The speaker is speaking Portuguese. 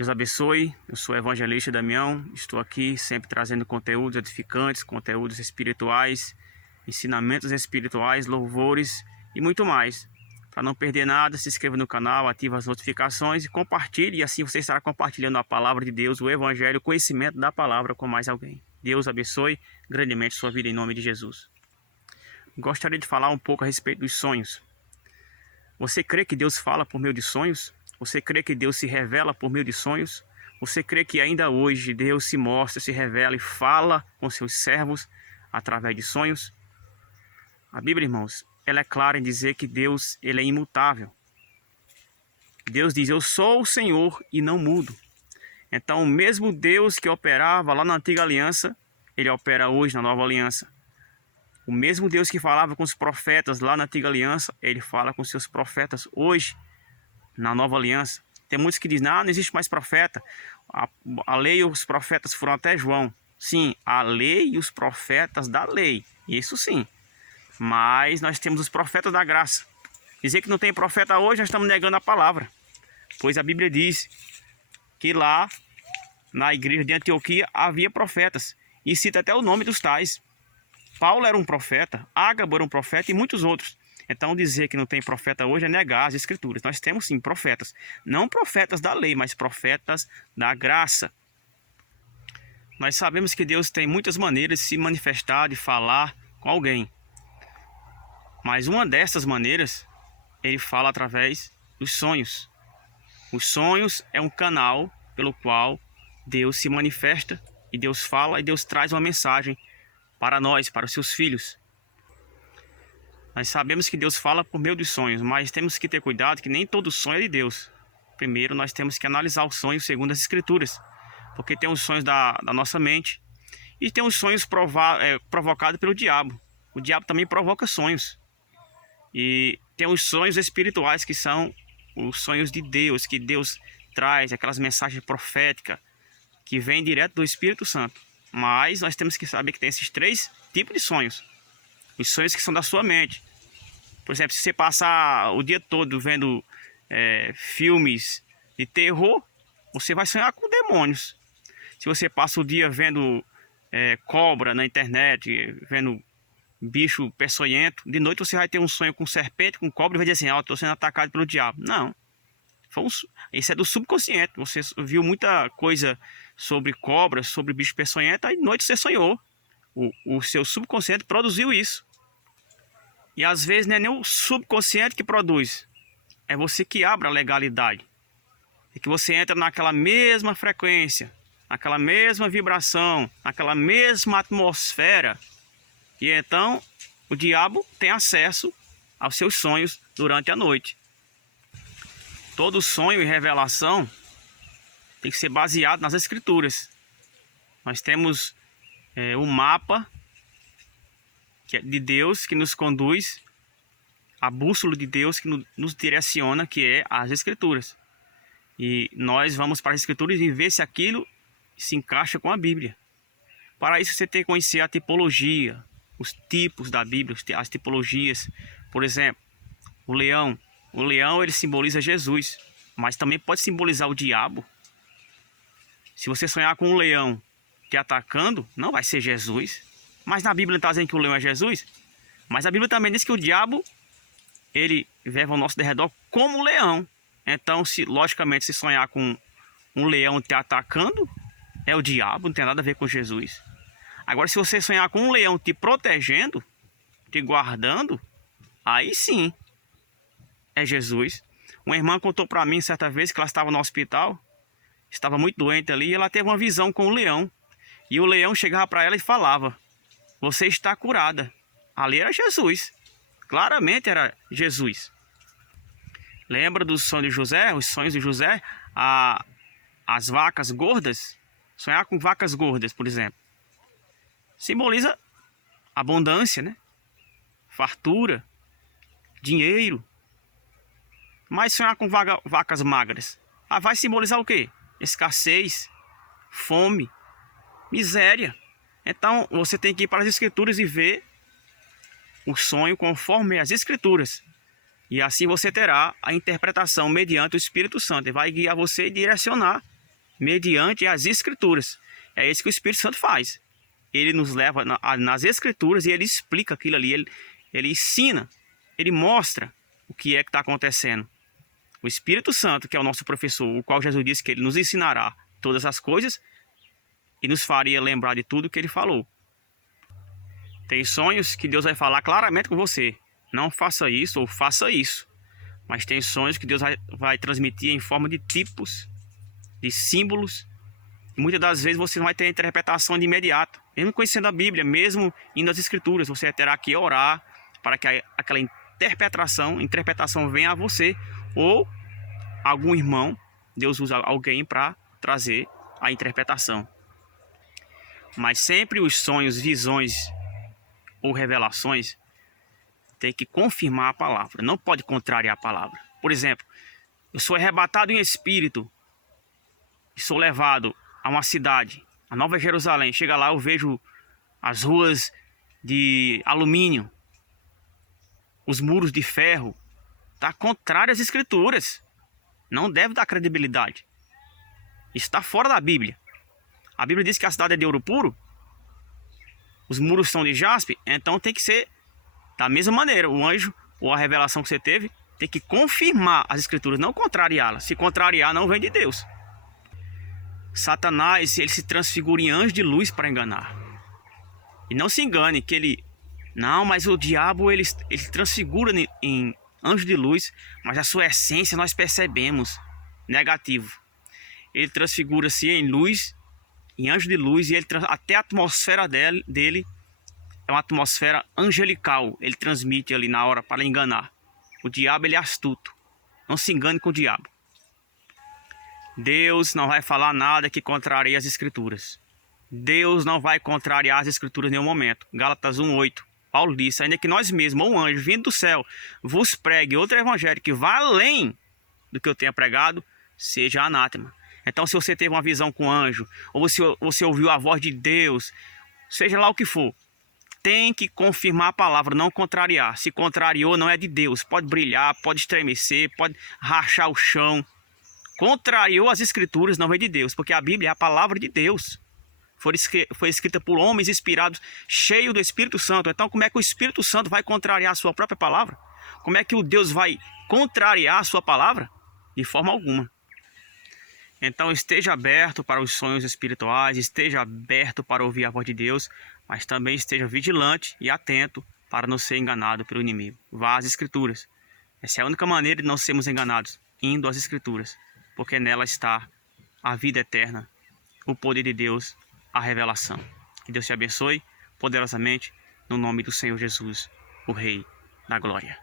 Deus abençoe, eu sou o evangelista Damião, estou aqui sempre trazendo conteúdos edificantes, conteúdos espirituais, ensinamentos espirituais, louvores e muito mais. Para não perder nada, se inscreva no canal, ative as notificações e compartilhe, e assim você estará compartilhando a palavra de Deus, o evangelho, o conhecimento da palavra com mais alguém. Deus abençoe grandemente sua vida em nome de Jesus. Gostaria de falar um pouco a respeito dos sonhos. Você crê que Deus fala por meio de sonhos? Você crê que Deus se revela por meio de sonhos? Você crê que ainda hoje Deus se mostra, se revela e fala com seus servos através de sonhos? A Bíblia, irmãos, ela é clara em dizer que Deus, ele é imutável. Deus diz, eu sou o Senhor e não mudo. Então, o mesmo Deus que operava lá na antiga aliança, ele opera hoje na nova aliança. O mesmo Deus que falava com os profetas lá na antiga aliança, ele fala com seus profetas hoje na nova aliança. Tem muitos que dizem, não existe mais profeta. A lei e os profetas foram até João. Sim, a lei e os profetas da lei. Isso sim. Mas nós temos os profetas da graça. Dizer que não tem profeta hoje, nós estamos negando a palavra. Pois a Bíblia diz que lá na igreja de Antioquia havia profetas. E cita até o nome dos tais. Paulo era um profeta, Ágabo era um profeta e muitos outros. Então dizer que não tem profeta hoje é negar as escrituras. Nós temos sim profetas. Não profetas da lei, mas profetas da graça. Nós sabemos que Deus tem muitas maneiras de se manifestar, de falar com alguém. Mas uma dessas maneiras, ele fala através dos sonhos. Os sonhos é um canal pelo qual Deus se manifesta e Deus fala e Deus traz uma mensagem para nós, para os seus filhos. Nós sabemos que Deus fala por meio dos sonhos, mas temos que ter cuidado que nem todo sonho é de Deus. Primeiro nós temos que analisar os sonhos segundo as escrituras, porque tem os sonhos da nossa mente e tem os sonhos provocados pelo diabo. O diabo também provoca sonhos. E tem os sonhos espirituais, que são os sonhos de Deus, que Deus traz, aquelas mensagens proféticas que vêm direto do Espírito Santo. Mas nós temos que saber que tem esses três tipos de sonhos. Os sonhos que são da sua mente. Por exemplo, se você passar o dia todo vendo filmes de terror, você vai sonhar com demônios. Se você passa o dia vendo cobra na internet, vendo bicho peçonhento, de noite você vai ter um sonho com serpente, com cobra, e vai dizer assim, estou sendo atacado pelo diabo. Não. Isso é do subconsciente. Você viu muita coisa sobre cobras, sobre bicho peçonhento, aí de noite você sonhou. O seu subconsciente produziu isso. E às vezes não é nem o subconsciente que produz, é você que abre a legalidade. É que você entra naquela mesma frequência, naquela mesma vibração, naquela mesma atmosfera. E então o diabo tem acesso aos seus sonhos durante a noite. Todo sonho e revelação tem que ser baseado nas escrituras. Nós temos um mapa que é de Deus, que nos conduz, a bússola de Deus que nos direciona, que é as escrituras. E nós vamos para as escrituras e ver se aquilo se encaixa com a Bíblia. Para isso você tem que conhecer a tipologia, os tipos da Bíblia, as tipologias. Por exemplo, o leão. O leão ele simboliza Jesus, mas também pode simbolizar o diabo. Se você sonhar com um leão te atacando, não vai ser Jesus. Mas na Bíblia está dizendo que o leão é Jesus. Mas a Bíblia também diz que o diabo, ele vive ao nosso derredor como leão. Então, logicamente, se sonhar com um leão te atacando, é o diabo, não tem nada a ver com Jesus. Agora, se você sonhar com um leão te protegendo, te guardando, aí sim é Jesus. Uma irmã contou para mim certa vez que ela estava no hospital, estava muito doente ali, e ela teve uma visão com o leão. E o leão chegava para ela e falava, você está curada. Ali era Jesus. Claramente era Jesus. Lembra do sonho de José? Os sonhos de José? As vacas gordas. Sonhar com vacas gordas, por exemplo. Simboliza abundância, né? Fartura. Dinheiro. Mas sonhar com vacas magras. Vai simbolizar o quê? Escassez. Fome. Miséria. Então, você tem que ir para as escrituras e ver o sonho conforme as escrituras. E assim você terá a interpretação mediante o Espírito Santo. Ele vai guiar você e direcionar mediante as Escrituras. É isso que o Espírito Santo faz. Ele nos leva nas Escrituras e ele explica aquilo ali, ele ensina, ele mostra o que é que está acontecendo. O Espírito Santo, que é o nosso professor, o qual Jesus disse que ele nos ensinará todas as coisas e nos faria lembrar de tudo que ele falou. Tem sonhos que Deus vai falar claramente com você. Não faça isso ou faça isso. Mas tem sonhos que Deus vai transmitir em forma de tipos, de símbolos. E muitas das vezes você não vai ter a interpretação de imediato. Mesmo conhecendo a Bíblia, mesmo indo às Escrituras, você terá que orar para que aquela interpretação venha a você. Ou algum irmão, Deus usa alguém para trazer a interpretação. Mas sempre os sonhos, visões ou revelações tem que confirmar a palavra, não pode contrariar a palavra. Por exemplo, eu sou arrebatado em espírito e sou levado a uma cidade, a Nova Jerusalém. Chega lá, eu vejo as ruas de alumínio, os muros de ferro. Está contrário às Escrituras. Não deve dar credibilidade. Está fora da Bíblia. A Bíblia diz que a cidade é de ouro puro, os muros são de jaspe, então tem que ser da mesma maneira. O anjo ou a revelação que você teve tem que confirmar as Escrituras, não contrariá-las. Se contrariar, não vem de Deus. Satanás, ele se transfigura em anjo de luz para enganar. E não se engane que ele... Não, mas o diabo, ele transfigura em anjo de luz, mas a sua essência nós percebemos. Negativo. Ele transfigura-se em luz, em anjo de luz, e até a atmosfera dele é uma atmosfera angelical. Ele transmite ali na hora para enganar. O diabo, ele é astuto. Não se engane com o diabo. Deus não vai falar nada que contrarie as Escrituras. Deus não vai contrariar as Escrituras em nenhum momento. Gálatas 1:8. Paulo disse: ainda que nós mesmos, ou um anjo vindo do céu, vos pregue outro evangelho que vá além do que eu tenha pregado, seja anátema. Então, se você teve uma visão com anjo, ou você ouviu a voz de Deus, seja lá o que for, tem que confirmar a palavra, não contrariar. Se contrariou, não é de Deus. Pode brilhar, pode estremecer, pode rachar o chão. Contrariou as Escrituras, não é de Deus, porque a Bíblia é a palavra de Deus. Foi escrita por homens inspirados, cheios do Espírito Santo. Então, como é que o Espírito Santo vai contrariar a sua própria palavra? Como é que o Deus vai contrariar a sua palavra? De forma alguma. Então, esteja aberto para os sonhos espirituais, esteja aberto para ouvir a voz de Deus, mas também esteja vigilante e atento para não ser enganado pelo inimigo. Vá às Escrituras. Essa é a única maneira de não sermos enganados, indo às Escrituras, porque nela está a vida eterna, o poder de Deus, a revelação. Que Deus te abençoe poderosamente, no nome do Senhor Jesus, o Rei da Glória.